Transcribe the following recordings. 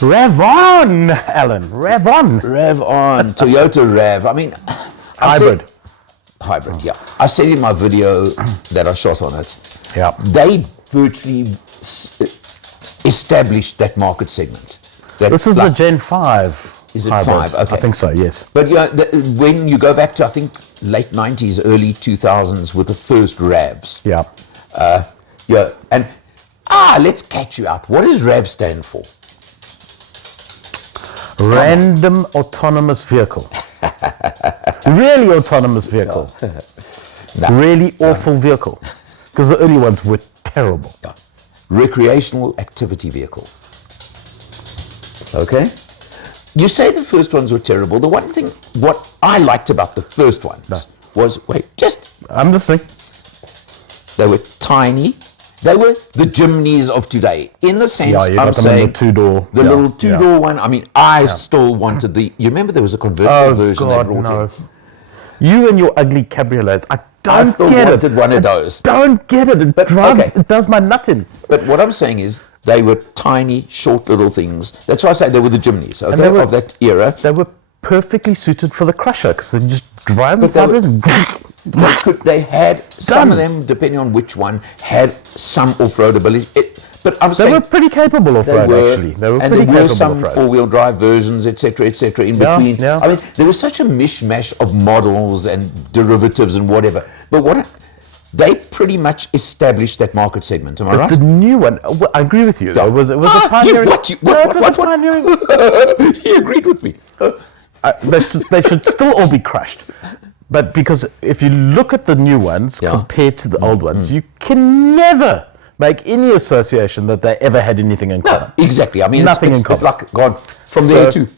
Rev on, Alan. Rev on. Rev on. Toyota Rev. I mean, Hybrid. Hybrid, yeah. I said in my video that I shot on it, Yeah. they virtually established that market segment. This is the Gen 5. Is it hybrid. 5? Okay. I think so, yes. But yeah, when you go back to, I think, late 90s, early 2000s with the first RAVs. Yeah. Yeah, and let's catch you out. What does RAV stand for? Random autonomous vehicle. Really autonomous vehicle. No. Really awful vehicle. Because the early ones were terrible. Yeah. Recreational activity vehicle. Okay? You say the first ones were terrible. The one thing, what I liked about the first ones was, I'm listening. They were tiny. They were the Jimneys of today. In the sense, Yeah, you got I'm them saying, in the two-door. the little two-door one. I mean, I still wanted you remember there was a convertible version they brought in? You and your ugly cabriolets. I I still don't get wanted it. one of those. Don't get it. It drives, okay. It does my nut in. But what I'm saying is, they were tiny, short little things. That's why I say they were the Jimneys, okay, they were, of that era. They were perfectly suited for the Crusher, because they just drive But they had, some of them, depending on which one, had some off-road ability. But I'm saying they were pretty capable off-road, actually. They were pretty and there were capable some off-road. four-wheel drive versions, etc., in between. Yeah. I mean, there was such a mishmash of models and derivatives and whatever. But they pretty much established that market segment. Am I right? The new one, I agree with you. Though. It was a pioneering. What? He agreed with me. They should still all be crushed. But because if you look at the new ones compared to the old ones, you can never make any association that they ever had anything in common. No, exactly. I mean, nothing in it's common. like gone from there to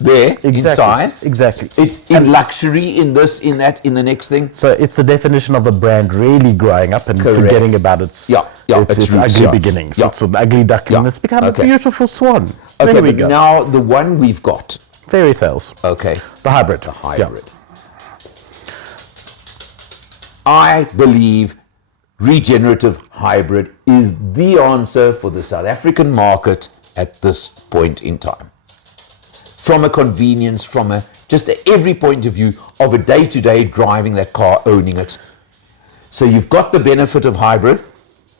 there in size. Exactly. It's in luxury, in this, in that, in the next thing. So it's the definition of a brand really growing up and forgetting about its ugly beginnings. It's an ugly duckling that's become a beautiful swan. Okay, there we but go. now the one we've got. Fairy tales. Okay. The hybrid. The hybrid. Yeah. I believe regenerative hybrid is the answer for the South African market at this point in time. From a convenience, from just every point of view of a day-to-day driving that car, owning it. So you've got the benefit of hybrid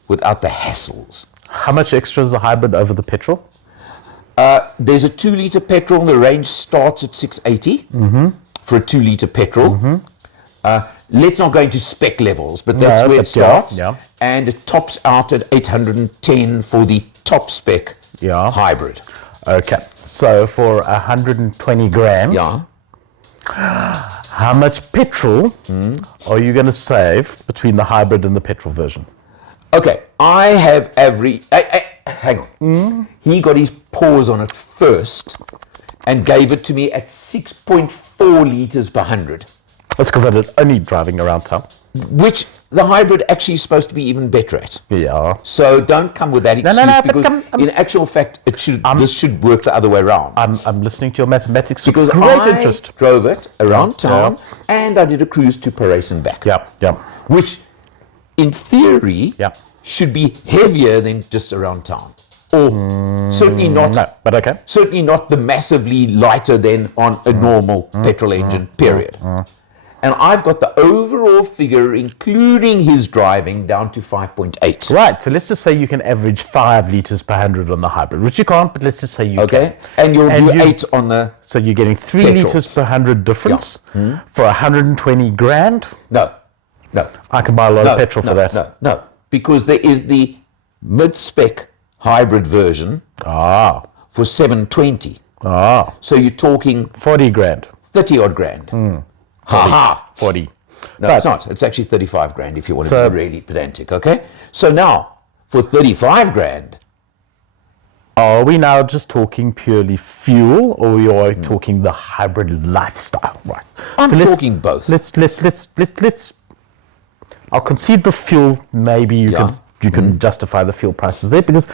without the hassles. How much extra is the hybrid over the petrol? There's a 2-litre petrol. The range starts at 680 for a 2-litre petrol. Let's not go into spec levels, but that's where it starts. And it tops out at 810 for the top spec hybrid. Okay, so for 120 grand, how much petrol are you going to save between the hybrid and the petrol version? Okay, I have hang on. He got his paws on it first and gave it to me at 6.4 litres per 100. That's because I did only driving around town. Which the hybrid actually is supposed to be even better at. Yeah. So don't come with that excuse because in actual fact, this should work the other way around. I'm listening to your mathematics because with great interest. Drove it around town and I did a cruise to Paris and back. Which, in theory, should be heavier than just around town. Or certainly not. No, but okay. Certainly not the massively lighter than on a normal petrol engine. Period. And I've got the overall figure, including his driving, down to 5.8. Right, so let's just say you can average 5 litres per 100 on the hybrid, which you can't, but let's just say you can. And you'll do 8 on the So you're getting 3 litres per 100 difference for 120 grand? No. I can buy a lot of petrol for that. No. Because there is the mid-spec hybrid version for 720. So you're talking 40 grand. 30 odd grand. 40. No, it's not. It's actually 35 grand if you want to be really pedantic, okay? So now, for 35 grand. Are we now just talking purely fuel, or we are talking the hybrid lifestyle? Right. I'm talking both. Let's. I'll concede the fuel. Maybe you can justify the fuel prices there because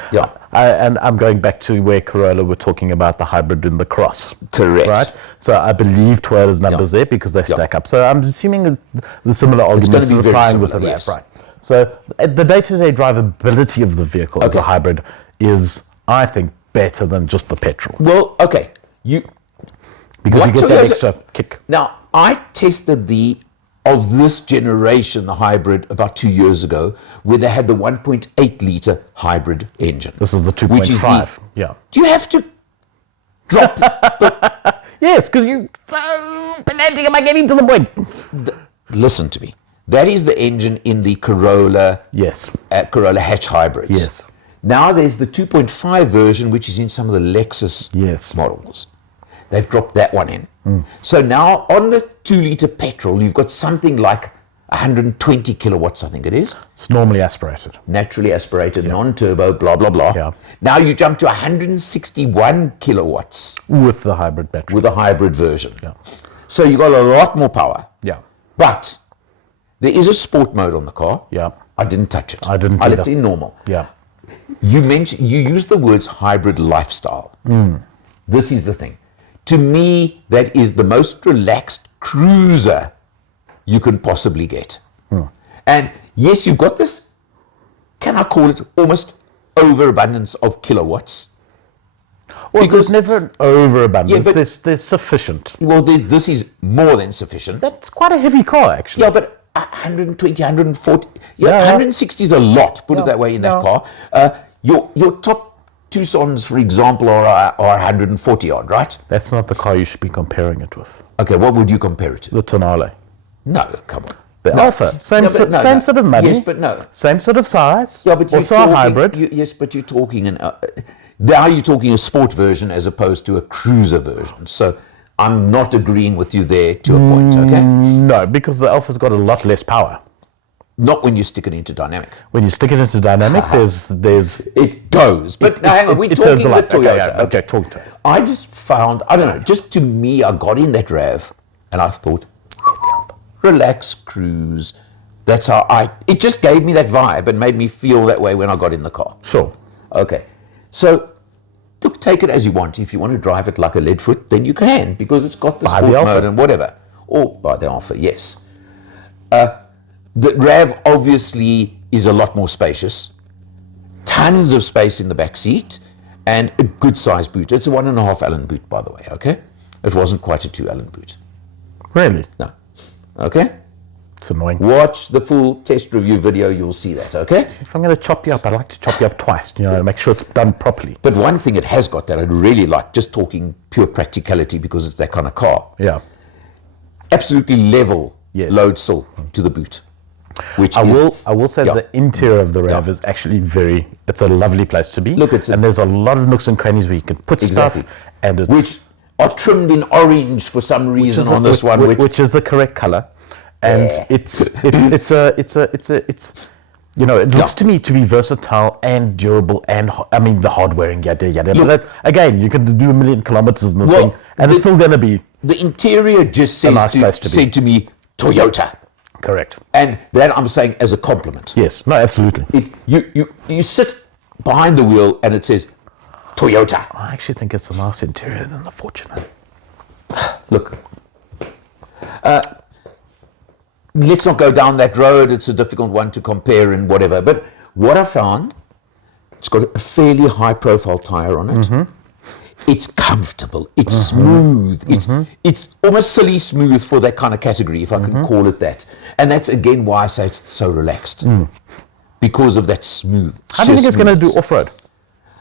and I'm going back to where Corolla were talking about the hybrid and the Cross. Correct. Right. So I believe Toyota's numbers there because they stack up. So I'm assuming the similar arguments are applying with the RAV. Right. So the day-to-day drivability of the vehicle as a hybrid is, I think, better than just the petrol. Well, okay. Because what you get that extra kick. Now, I tested of this generation, the hybrid, about 2 years ago, where they had the 1.8 litre hybrid engine. This is the which is 2.5. Yeah. Do you have to drop? Yes, because you so pedantic. Am I getting to the point? Listen to me. That is the engine in the Corolla. Yes. Corolla hatch hybrids. Yes. Now there's the 2.5 version, which is in some of the Lexus Yes. models. They've dropped that one in. So now on the 2 litre petrol, you've got something like 120 kilowatts, I think it is. It's normally aspirated. Naturally aspirated, non-turbo, blah, blah, blah. Yeah. Now you jump to 161 kilowatts With the hybrid battery. with a hybrid version. Yeah. So you got a lot more power. Yeah. But there is a sport mode on the car. Yeah. I didn't touch it. I didn't I left either. it in normal. Yeah. You used the words hybrid lifestyle. This is the thing. To me, that is the most relaxed cruiser you can possibly get. And yes, you've got this, can I call it almost overabundance of kilowatts? Well, Because- there's never an overabundance. Yeah, but- there's sufficient. Well, this is more than sufficient. That's quite a heavy car, actually. Yeah, but 120, 140, Yeah. 160 is a lot, put it that way, in that car. Your top Tucson's, for example, are 140 odd, right? That's not the car you should be comparing it with. Okay, what would you compare it to? The Tonale. No, come on. The Alpha. Same, No, but no, same no. sort of money. Yes, but no. Same sort of size. Yeah, but you're also talking, a hybrid. Yes, but you're talking now you're talking a sport version as opposed to a cruiser version. So I'm not agreeing with you there to a point, okay? No, because the Alpha's got a lot less power. Not when you stick it into dynamic. When you stick it into dynamic, there's It goes. But hang on, we're it talking turns the alive. Toyota. Okay, talk to it. I just found, I don't know, just to me, I got in that RAV and I thought, relax, cruise. That's how it just gave me that vibe and made me feel that way when I got in the car. Sure. Okay. So, look, take it as you want. If you want to drive it like a Leadfoot, then you can, because it's got the Buy sport the Alpha. mode and whatever. Or by the Alpha, yes. The RAV obviously is a lot more spacious. Tons of space in the back seat and a good sized boot. It's a 1.5 Allen boot, by the way, okay? It wasn't quite a 2 Allen boot. Really? No. Okay? It's annoying. Watch the full test review video, you'll see that, okay? If I'm going to chop you up, I'd like to chop you up twice, to make sure it's done properly. But one thing it has got that I'd really like, just talking pure practicality because it's that kind of car, Yeah. absolutely level Yes. load sill to the boot. Which I is, will say Yeah. the interior of the RAV Yeah. is actually it's a lovely place to be. Look, and there's a lot of nooks and crannies where you can put Exactly. stuff, and it's which are trimmed in orange for some reason on this one. which is the correct color, and Yeah. it looks to me to be versatile and durable, and the hardware and yada yada. Look- But again, you can do 1 million kilometers in the Well, thing, and it's still going to be the interior just nice place to be. said to me, Toyota. correct. And that I'm saying as a compliment. Yes, no, absolutely. You sit behind the wheel and it says, Toyota. I actually think it's a nice interior than the Fortuner. Look, let's not go down that road. It's a difficult one to compare and whatever. But what I found, it's got a fairly high profile tire on it. It's comfortable. It's smooth. It's almost silly smooth for that kind of category, if I can call it that. And that's again why I say it's so relaxed, because of that smooth. How do you think it's going to do smoothness. off-road?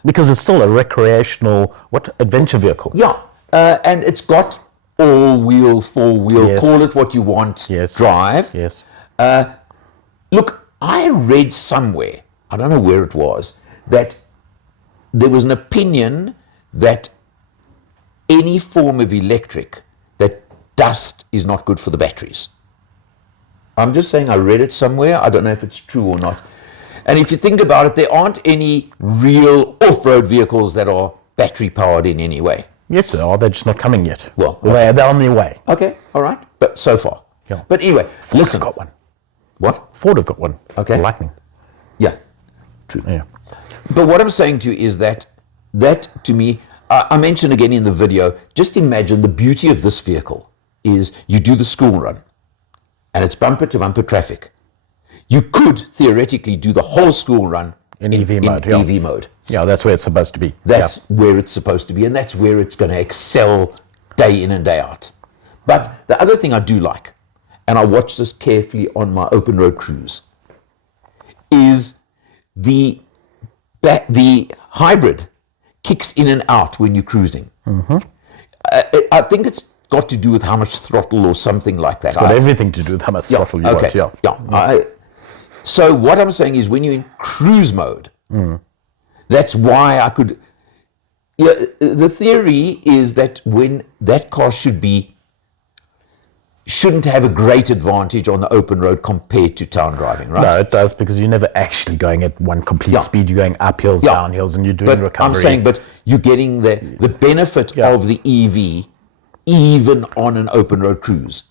Because it's still a recreational, adventure vehicle. Yeah, and it's got all-wheel, four-wheel, Yes. call it what you want, Yes. drive. Yes. Look, I read somewhere, I don't know where it was, that there was an opinion that any form of electric, that dust is not good for the batteries. I'm just saying I read it somewhere. I don't know if it's true or not. And if you think about it, there aren't any real off-road vehicles that are battery powered in any way. Yes, they are. They're just not coming yet. Well, they're on their way. Okay, all right. But so far. Yeah. But anyway, Ford's listen. got one. What? Ford have got one. Okay. The Lightning. Yeah. True. Yeah. But what I'm saying to you is that to me, I mentioned again in the video, just imagine the beauty of this vehicle is you do the school run and it's bumper to bumper traffic. You could theoretically do the whole school run in EV mode. Yeah. EV mode. Yeah, that's where it's supposed to be. That's where it's supposed to be, and that's where it's going to excel day in and day out. But the other thing I do like, and I watch this carefully on my open road cruise, is the hybrid kicks in and out when you're cruising. I think it's got to do with how much throttle or something like that. It's got everything to do with how much throttle you want. So what I'm saying is, when you're in cruise mode, that's why I could. Yeah, the theory is that when that car shouldn't have a great advantage on the open road compared to town driving, right? No, it does, because you're never actually going at one complete speed. You're going up hills, down hills, and you're doing recovery. I'm saying, but you're getting the benefit of the EV even on an open road cruise,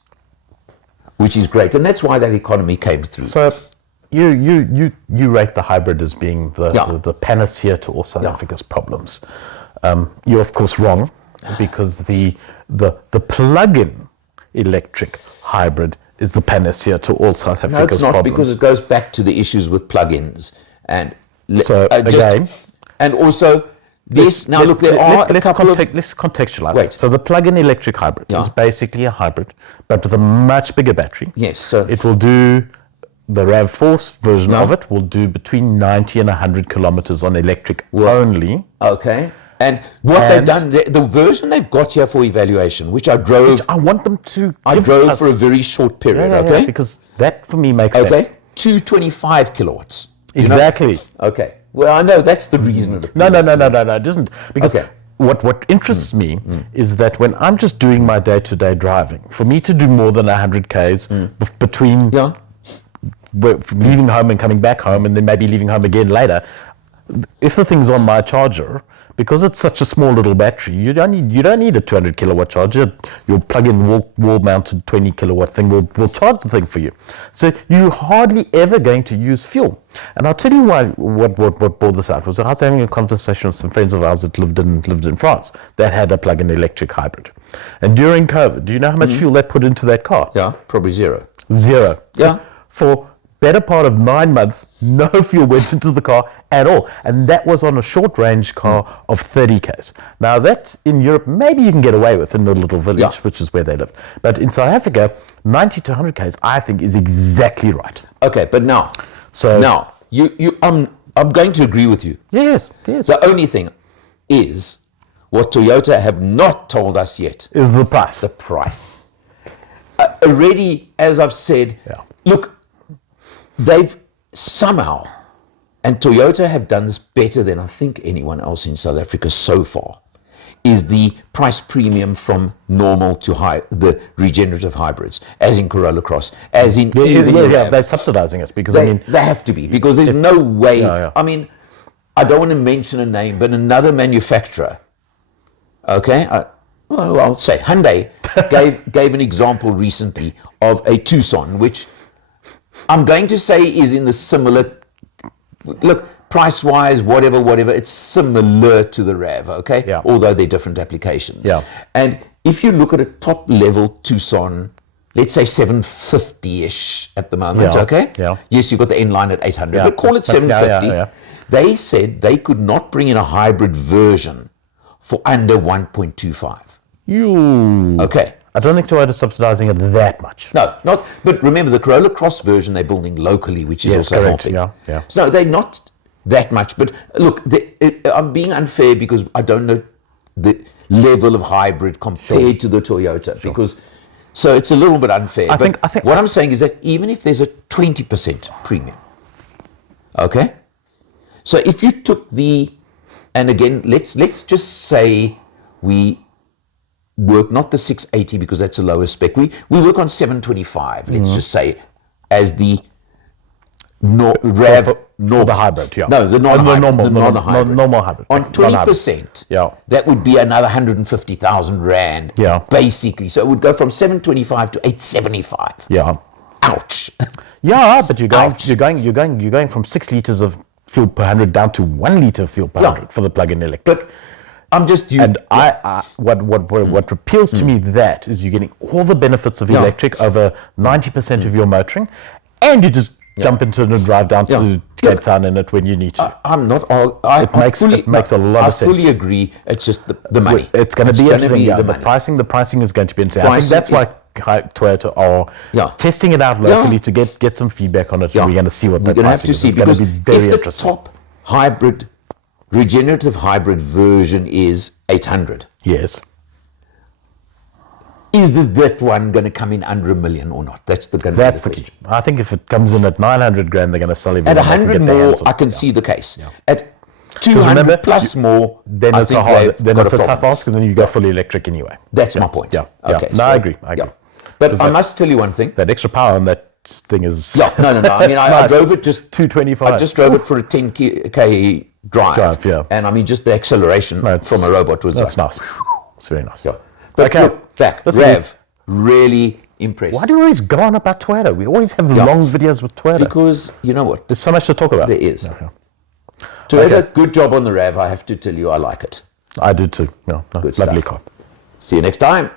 which is great, and that's why that economy came through. So you rate the hybrid as being the panacea to all South Africa's problems. You're of course wrong, because the plug-in electric hybrid is the panacea to all South Africa's problems. No, it's not, because it goes back to the issues with plug-ins and and also this. Now look, let's contextualize it. So the plug-in electric hybrid is basically a hybrid, but with a much bigger battery. Yes, so it will do. The RAV4 version of it will do between 90 and 100 kilometers on electric only. Okay. And what they've done, the version they've got here for evaluation, which I drove. I want them to. I drove for a very short period. Okay. Because that for me makes sense. Okay. 225 kilowatts. Exactly. Okay. Well, I know that's the reason. No, it isn't. Because what interests me is that when I'm just doing my day-to-day driving, for me to do more than 100 Ks between leaving home and coming back home, and then maybe leaving home again later, if the thing's on my charger, because it's such a small little battery, you don't need a 200 kilowatt charger. Your plug-in wall-mounted 20 kilowatt thing will charge the thing for you. So you're hardly ever going to use fuel. And I'll tell you what brought this out was I was having a conversation with some friends of ours that lived in France that had a plug-in electric hybrid. And during COVID, do you know how much fuel they put into that car? Yeah, probably zero. Yeah. For better part of 9 months, no fuel went into the car at all. And that was on a short range car of 30 Ks. Now that's in Europe, maybe you can get away with in a little village, which is where they live. But in South Africa, 90 to 100 Ks, I think, is exactly right. Okay, but now I'm going to agree with you. Yes. The only thing is, what Toyota have not told us yet is the price. The price. Already, as I've said, look, they've somehow, and Toyota have done this better than I think anyone else in South Africa so far, is the price premium from normal to high, the regenerative hybrids, as in Corolla Cross, as in they're subsidizing it, because they have to be, because there's no way. I mean, I don't want to mention a name, but another manufacturer, I'll say Hyundai gave an example recently of a Tucson, which I'm going to say is in the similar, look, price-wise, whatever, it's similar to the RAV, although they're different applications. And if you look at a top-level Tucson, let's say 750-ish at the moment, Yes, you've got the N-Line at 800, but call it 750. They said they could not bring in a hybrid version for under 1.25. Okay. I don't think Toyota's subsidizing it that much. No, not. But remember, the Corolla Cross version they're building locally, which is also helping. So no, they're not that much. But look, I'm being unfair because I don't know the level of hybrid compared to the Toyota. Because so it's a little bit unfair. I think what I'm saying is that even if there's a 20% premium, okay. So if you took and again, let's just say we work not the 680 because that's a lower spec. We work on 725. Let's just say as the RAV the hybrid. No, the non-hybrid. Normal hybrid. On 20%, that would be another 150,000 rand. Basically, so it would go from 725 to 875. Ouch. But you're going from 6 liters of fuel per 100 down to 1 liter of fuel per 100 for the plug-in electric. But I'm just what appeals to me is you're getting all the benefits of electric over 90% of your motoring, and you're just jump into it and drive down to Cape Look, Town in it when you need to. I'm not. It makes a lot of sense. I fully agree. It's just the money. It's going to be interesting. The pricing is going to be interesting. I think that's why Toyota are testing it out locally to get some feedback on it. We're going to see what the pricing is. It's going to be very interesting. Top hybrid, regenerative hybrid version is 800. Yes. Is that one going to come in under $1 million or not? That's the question. I think if it comes in at 900 grand, they're going to sell it. At 100 more, I can see the case. At 200 plus more, then it's a tough ask, and then you go fully electric anyway. That's my point. Okay. No, I agree. But I must tell you one thing. That extra power on that thing is... No. I mean, I drove it just... 225. I just drove it for a 10K drive. And I mean, just the acceleration from a robot was... That's nice. It's very nice. But look back, RAV, really impressed. Why do we always go on about Toyota? We always have long videos with Toyota. Because, you know what? There's so much to talk about. There is. Toyota, good job on the RAV. I have to tell you, I like it. I do too. Good lovely car. See you next time.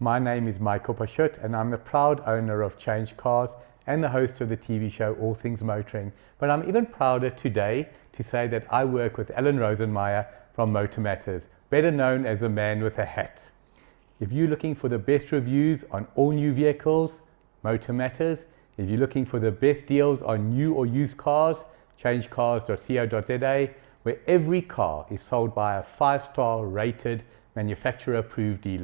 My name is Michael Pashut, and I'm the proud owner of Change Cars and the host of the TV show All Things Motoring. But I'm even prouder today to say that I work with Alan Rosenmeyer from Motor Matters, better known as the man with a hat. If you're looking for the best reviews on all new vehicles, Motor Matters. If you're looking for the best deals on new or used cars, changecars.co.za, where every car is sold by a 5-star rated manufacturer approved dealer.